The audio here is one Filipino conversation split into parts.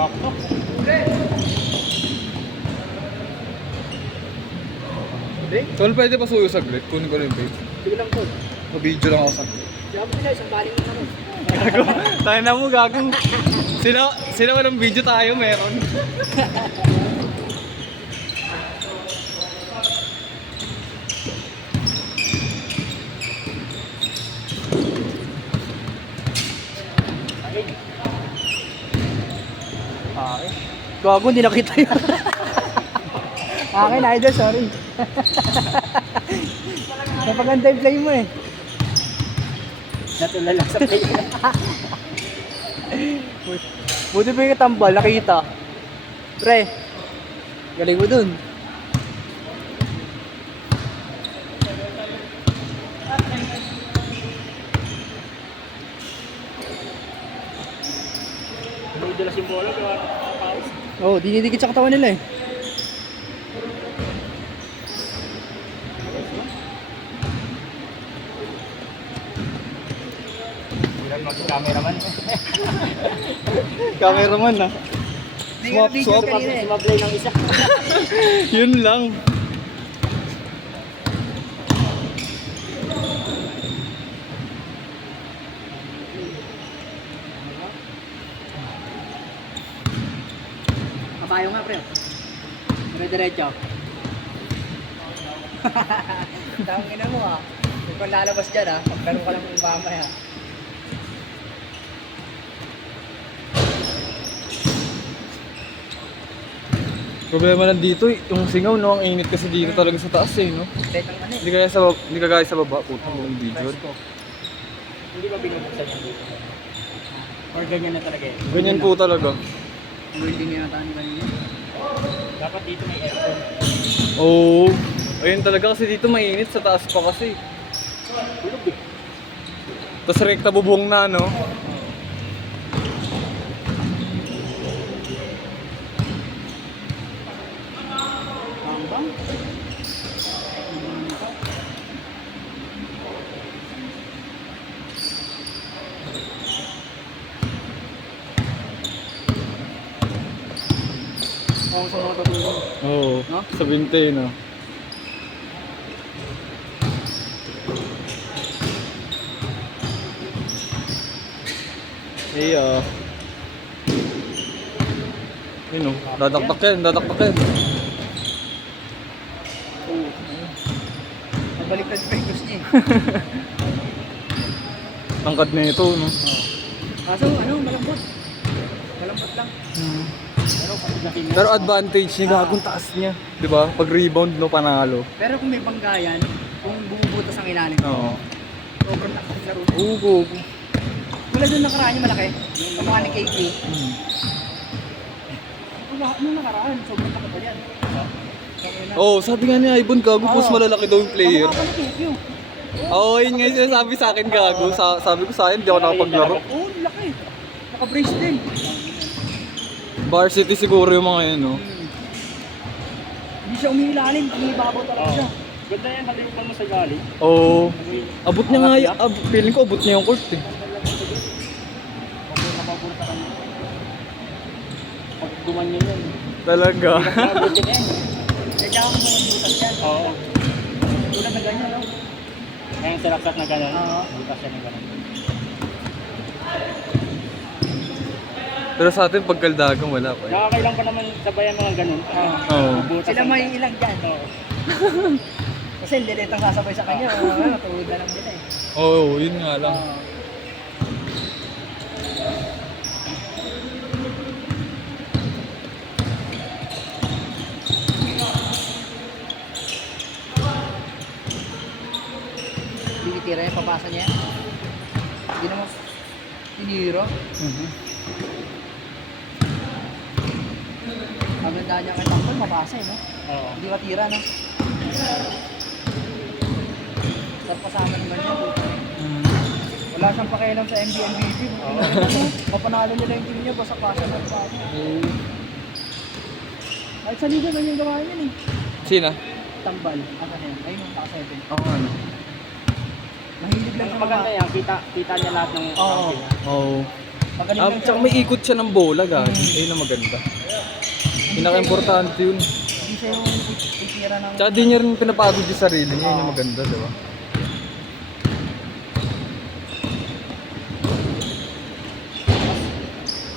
Bakto. Tol, pwede pa suyo saglit. Kunin ko rin yung page. Sige lang tol. Video lang ako saglit. Sabi nila, isang baling mo naman. Gago. Tayo na mo, gago. Sino walang video tayo meron? Okay. Gago, hindi nakita yun. Akin, idol, sorry. Napaganda yung play mo eh. Natulala lang sa play. Buti pa yung tambal, nakita. Pre, galing mo dun. Dinidilas yung bola, kaya paus. Oo, dinidikit sa katawan nila eh. Cameraman. Cameraman na. Swap, swap. Sumablay ng isa. Yun lang. Kabayo nga, pre. Dire-diretso. Tangin na mo ah. Kung lalabas dyan ah, pagkaroon ka lang ng mamaya. Problema lang dito, yung singaw, no? Ang init kasi dito talaga sa taas eh, no? Betang ano eh. Hindi kagaya sa baba, putang buong video. Hindi ba binubuksan yan dito? Or ganyan na talaga eh? Ganyan po talaga. Welding yata ni kanina. Dapat dito may aircon. Oo. Ayun talaga kasi dito mainit, sa taas pa kasi. Tulog eh. Tapos rekta bubong na, no? Bang. Oo, sa mga tutulong. Oo. No? Sa binte, no? Yun, no? Dadaktak yan, dadaktak yan. Oo. Nabaliktad pa yung gusto niya eh. Tangkad na ito, no? Kaso ano, malambot. Malambot lang. Pero pagdating mo. Pero advantage niya, gagong taas niya. Diba? Pag rebound, no, panalo. Pero kung may banggayan, kung bumubutas ang ilalim, Oo. sobrang lakas ng laro. Ugo. Wala doon nakaraan yung malaki, yung mga ni KQ. Nung nakaraan, sobrang lakas pa yan. Oo, sabi nga niya, Ibon, gago, mas malalaki daw yung player. Kamukha pa ni KQ. Oo, yun nga yung sinasabi sa akin, gago. Sabi ko sa akin, di ako nakapaglaro. Oo, laki. Naka-brace din. Varsity siguro yung mga yun, no? Hindi siya umiilalim, umiibabaw talaga siya. Ganda yan, halimutan mo sa gali. Oo. Abot niya nga, feeling ko abot niya yung court eh. Napapuro sa kanya. Pag gumanyan yan. Talaga. Nabutin yan. Kaya ako mga butas yan. Oo. Tulad na ganyan, no? Kaya yung silaksak na gano'n. Oo. Butas yan na gano'n. Pero sa atin, pagkaldagang wala pa eh. Nakakailang pa naman sabayan mga gano'n. Oo. Butas Sila may ilang dyan. Oo. Kasi hindi letang sasabay sa kanya. Matulog na lang nila eh. Oo, yun nga lang. Binitira niya, papasa niya. Hindi naman tiniro. Magandaan niya kay Takbal, mapasa eh, no? Oo. Hindi matira, no? Tapos kasama naman niya. Wala siyang pakialam sa MVP. Mapanalo nila yung team niya, basta pasa na sa akin. Kahit sa liga, ganyan gawa yun eh. Sina? Tambal, ano yan? Ayun yung taka 7. Ako ano? Mahilig lang Ang siya maganda yan, kita niya lahat ng Oo. niya. Oo. Magaling lang Tsaka siya. may ikot siya ng bola, gagi. Ayun na maganda. Pinaka-importante yun. Hindi siya yung titira ng... Tsaka di niya rin pinapagod yung sarili niya. Yun yung maganda, di ba?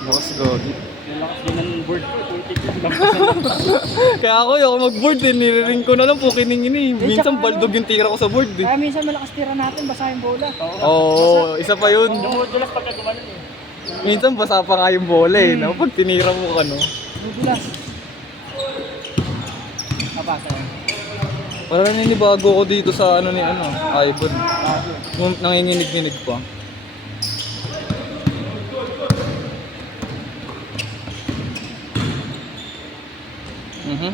Lakas gagi. Yung lakas din ng board ko. Putik lang. Kaya ako, ako mag-board eh. Niriring ko na lang po kiningin eh. Minsan baldog yung tira ko sa board eh. Kaya minsan malakas tira natin, basa yung bola. Oo, isa pa yun. Dumudulas pagka gumanon eh. Minsan basa pa nga yung bola eh. No? Pag tinira mo ka, no? Dudulas. Mabasa yun. Parang naninibago ko dito sa ano ni ano, Ivan. Nung nanginginig-nginig pa. Mhm.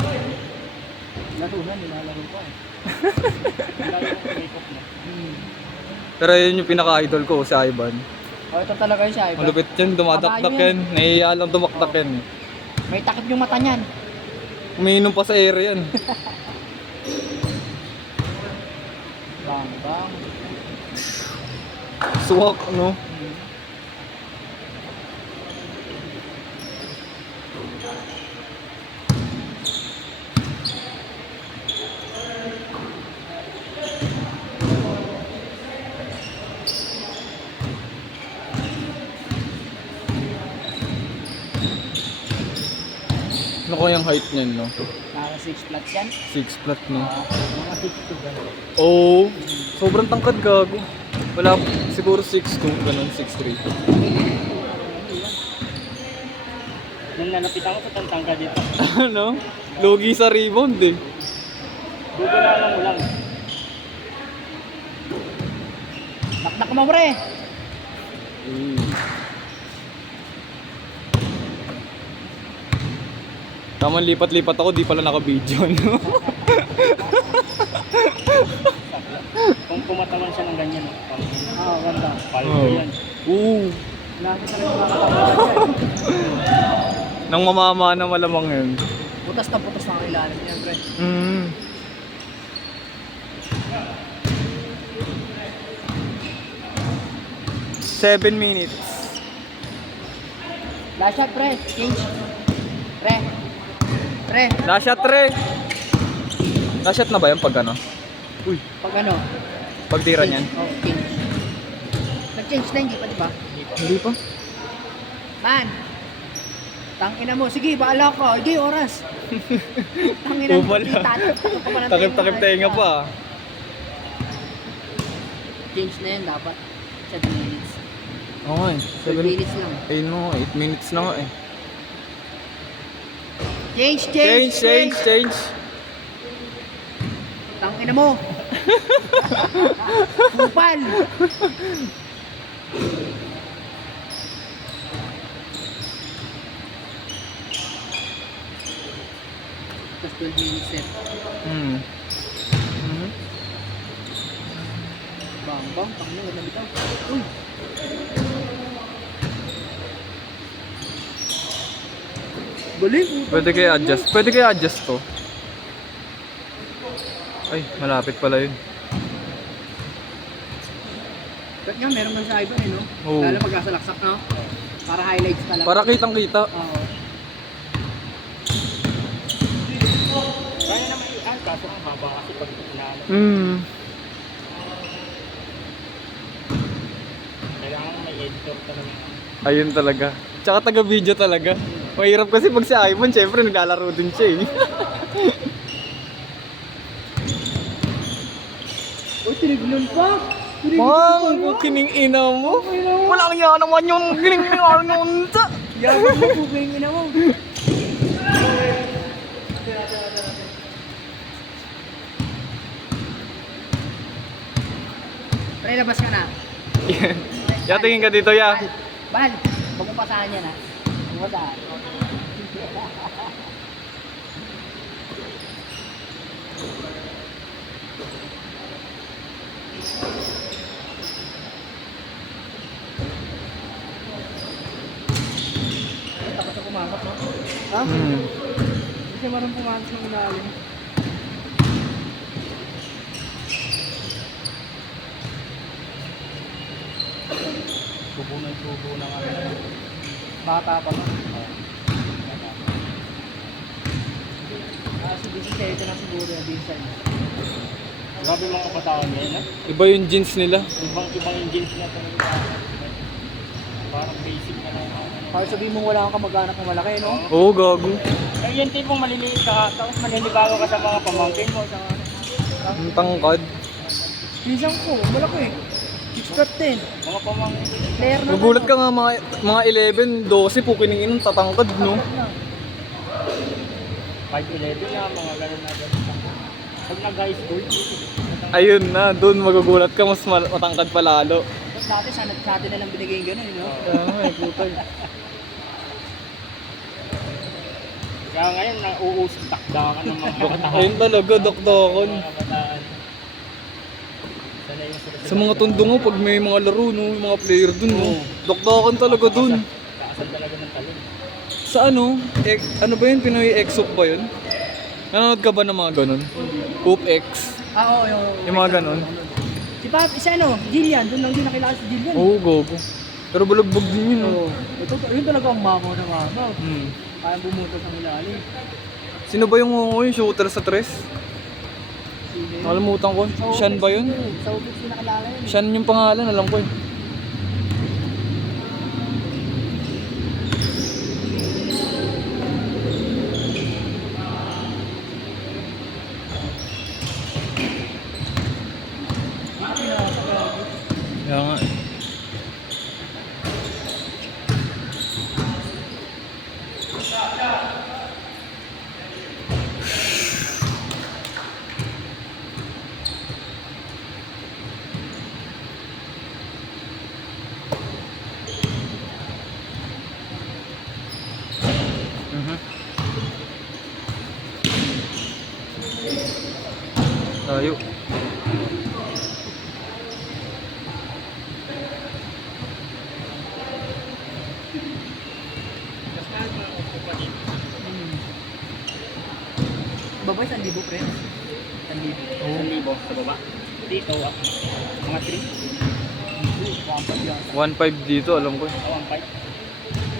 Larunan, nilalaro pa eh. Lalo yung make-up na. Pero yun yung pinaka-idol ko, si Ivan. Oh, ito talaga yung siya. Malupit yan, dumadakdak Kabayo yan. Nahihiya lang dumakdak yan. May takip yung mata niyan. Umiinom pa sa air yan. Bang, bang. Suwak, no? Ano ko yung height niyan, no? Naka 6 flat yan. 6 flat, no? Mga 6 to gano'n. Oo. Sobrang tangkad, gago. Wala, siguro 6'2", ganun, 6'3". Nung nalapitan ko sa tangka dito. Ano? Logi sa rebound eh. Gugulalan mo lang. Naknak mo, pre. Tamang lipat-lipat ako, di pala naka-video, no? Kung kumataman siya ng ganyan. Oo, ganda. Paldo yan. Oo. Nakita rin yung mga kapatid. Nang mamama na malamang yun. Putas na ang ilalim niya, pre. Mm. Seven minutes. Last shot, pre. Change. Pre. Pre. Last shot, re. Last shot na ba yan pag ano? Pag ano? Pag tira niyan? Oh, change. Nag-change na, hindi pa, di ba? Hindi pa. Man. Tangina mo. Sige, baala ko. Hindi, oras. Tangina mo. Upal na. Takip Takip-takip tenga pa. Change na yan dapat. 7 minutes. Oo nga eh. 7 minutes lang. Ayun mo, 8 minutes na nga eh. Change, Change. Tangina mo. Upal. Plus 12 minutes set. Hmm. Bang, bang. Tangina, ganda bitaw. Uy. Galing. Pwede kaya adjust to. Ay, malapit pala yun. Ba't nga, meron man sa iba eh, no? Oo. Lalo magkasalaksak, no? Para highlights na lang. Para kitang-kita. Oo. Kaya naman i-add, kaso ang haba kasi pag inaano. Hmm. Kailangan may editor ka naman. Ayun talaga. Tsaka taga-video talaga. Mahirap kasi pag si Ivan, syempre naglalaro din siya eh. Uy, tinignan pa! Mang, kining ina mo. Walang yan naman yung kining ina mo. Yaman mo, bubing ina mo. Pre, labas ka na. Yatingin ka dito, ya. Bal, huwag mo pasahan yan ha. Wala. Tapos na pumasok, no? Ha? Hindi siya marunong pumasok ng ilalim. Tubo ng tubo ng ano. Bata pa no? Si Vincent, ito na siguro yung Vincent. Grabe mga kabataan ngayon, ha? Iba yung jeans nila. Ibang yung jeans na talaga. Parang basic na lang. Para sabihin mo wala kang kamag-anak na malaki, no? Oo, gago. Eh, yung tipong maliliit ka, tapos maninibago ka sa mga pamangkin mo, sa ano. Ang tangkad. Pinsan ko, malaki. 6'10". Mga pamangkin. Player na Nagulat ka nga mga 11, 12 po kiningin tatangkad, no? 5'11 na, mga gano'n na gano'n. Pag nag-high school, Ayun na, doon magugulat ka, mas matangkad pa lalo. Tapos dati, sa atin na lang binigay yung gano'n, no? Ay, putay. kaya ngayon, nauusok takda ka ng mga kabataan. Ayun talaga, dokdokon. Mga kabataan. Sanay yung Sa mga tondo mo, pag may mga laro, no, yung mga player dun, no? Dokdokon talaga dun. Kaasal talaga ng talon. Sa ano? Ano ba yun? Pinoy X-Up ba yun? Nanonood ka ba ng mga ganun? Hoop X? Oo, Yung mga ganun? Si Pap, isa ano, Jillian, doon lang din nakilala si Jillian. Oo, gogo. Pero bulagbog din yun, no? Yun talaga ang mamaw na mamaw. Hmm. Kaya bumuto sa ilalim. Sino ba yung shooter sa tres? Nakalimutan ko. Shan ba yun? Sa Ubix yung nakilala yun. Shan yung pangalan, alam ko eh. Kaya nga eh. Mhm. Tayo. Babay, 1,000 pre. 1,000. Oo. Libo sa baba. Dito, mga 3. 1.5 dito, alam ko eh. 1.5.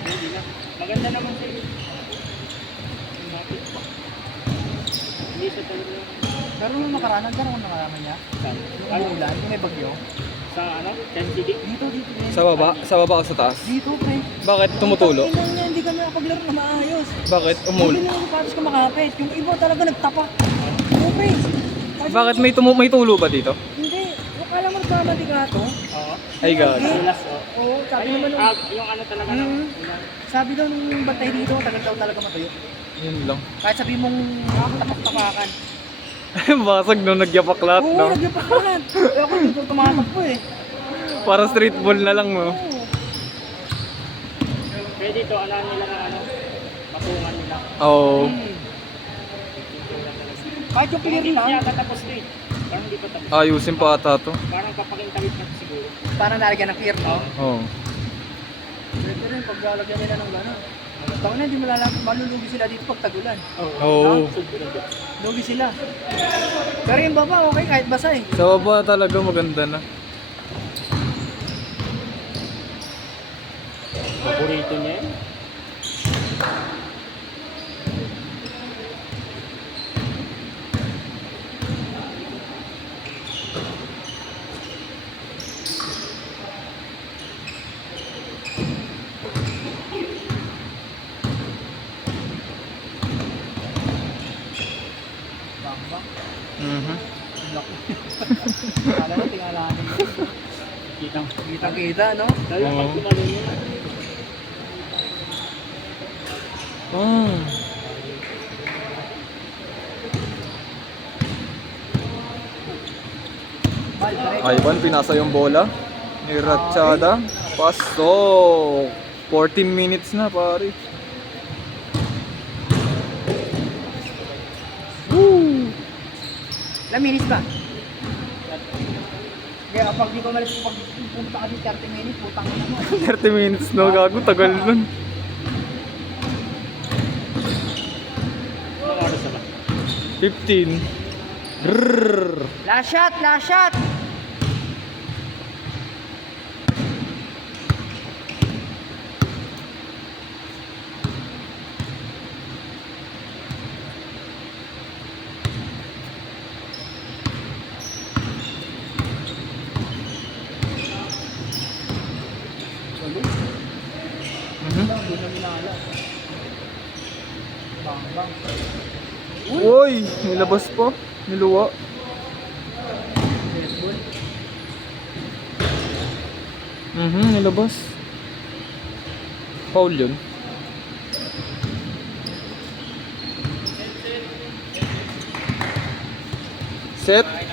Hindi na. Maganda naman siya. Hindi siya talaga. Pero nung nakaraan niya, Ano? yung ulan, yung may bagyo. Sa ano? Ten City? Dito. Sa baba? Sa baba o sa taas? Dito, pre. Bakit tumutulo? Hindi kami nakapaglaro na maayos. Bakit Hindi umulo? na yung sapatos ko makapit. Yung iba talaga nagtapa. Oo, pre. Bakit may tulo ba dito? Hindi. Akala mo nagmamatigato? Oo. Ay gago. Silas, oo. Oo, sabi Ay, naman nung... yung ano talaga na. Mm. Sabi daw nung bantay dito, tagal daw talaga matuyo. Yun lang. Kahit sabi mong tapak-tapakan. Basag nung nagyapak lahat, Oo, no? nagpapakan. Kaya ako dito tumatakbo eh. Parang street ball na lang, no? Oo. Kaya dito, ano nila na ano, patungan nila. Oo. Hmm. Kahit yung clear Hindi lang, yata tapos to eh. Parang hindi pa tapos. Ayusin pa ata to. Parang papakintawid na siguro. parang nalagyan ng clear, no? Oo. Pwede rin, pag lalagyan nila ng gano'n. Tawag na, hindi malulugi sila dito pag tagulan. Oo. Lugi sila. Pero yung baba, okay, kahit basa eh. Sa baba talaga maganda na. Paborito niya yun. Bang-bang. Mhm. Laki. Kala na, tingalahan nila. Kitang-kita, no? Dahil Oo. pag tumalon yun. Ah. Ivan, pinasa yung bola. Ni Ratchada. Pasok. 14 minutes na, pare. Woo! Ilang minutes ba? Kaya kapag di ko malis, pag punta ka dito 30 minutes, putang ina mo. 30 minutes, no? Gago, tagal nun. Anong oras na ba? 15. Grrrr. Last shot, last shot! Doon na minala. Bang, bang. Uy! Nilabas po. Niluwa. Red Bull. Nilabas. Foul yun. Set.